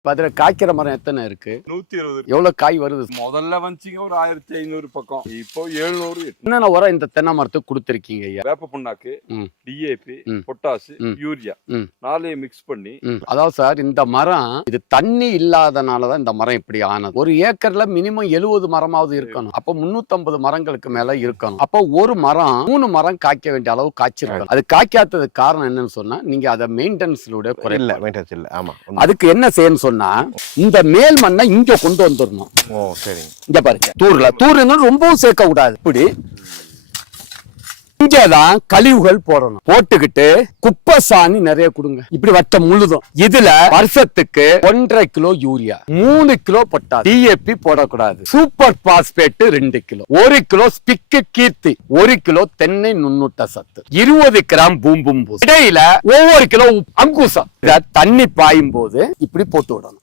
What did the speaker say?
இப்ப அதுல காய்க்கிற மரம் எத்தனை இருக்கு? நூத்தி இருபது எவ்வளவு காய் வருது? முதல்ல வந்துச்சிங்க ஒரு ஆயிரத்தி ஐநூறு பக்கம். இப்போ எழுநூறு என்னென்ன உரம் இந்த தென்னை மரத்துக்கு கொடுத்துருக்கீங்க ஐயா? வேப்ப புண்ணாக்கு. டிஏபி. பொட்டாசு. யூரியா. நாளையும் மிக்ஸ் பண்ணி. அதாவது சார் இந்த மரம் இது தண்ணி இல்லாதனாலதான் இந்த மரம் இப்படி ஆனது. ஒரு ஏக்கர்ல மினிமம் எழுபது மரமாவது இருக்கணும். அப்ப 350 மரங்களுக்கு மேல இருக்கணும். அப்போ ஒரு மரம் மூணு மரம் காய்க்க வேண்டிய அளவு காய்ச்சிருக்கணும். அது காய்க்காததுக்கு காரணம் என்னன்னு சொன்னா நீங்க அதை மெயின்டெனன்ஸ்லோட இல்ல குறையில மெயின்டெனன்ஸ் இல்ல. ஆமா. அதுக்கு என்ன செய்யணும்னு சொன்னா இந்த மேல் மண்ணை இங்க கொண்டு வந்துடணும். இங்க பாருங்க. தூர்ல. தூர்னா ரொம்பவும் சேர்க்க கூடாது இப்படி இங்கதான் கழிவுகள் போடணும். போட்டுக்கிட்டு குப்பை சாணி நிறைய கொடுங்க. இப்படி வட்டம் முழுதும். இதுல வருஷத்துக்கு ஒன்றரை கிலோ யூரியா மூணு கிலோ பொட்டா டிஏபி போடக்கூடாது. சூப்பர் பாஸ்பேட் ரெண்டு கிலோ. ஒரு கிலோ ஸ்பிக்கு கீர்த்தி ஒரு கிலோ தென்னை நுண்ணுட்ட சத்து. இருபது கிராம் பூம்பும் இடையில ஒவ்வொரு கிலோ அங்குசம். தண்ணி பாயும் போது இப்படி போட்டு விடணும்.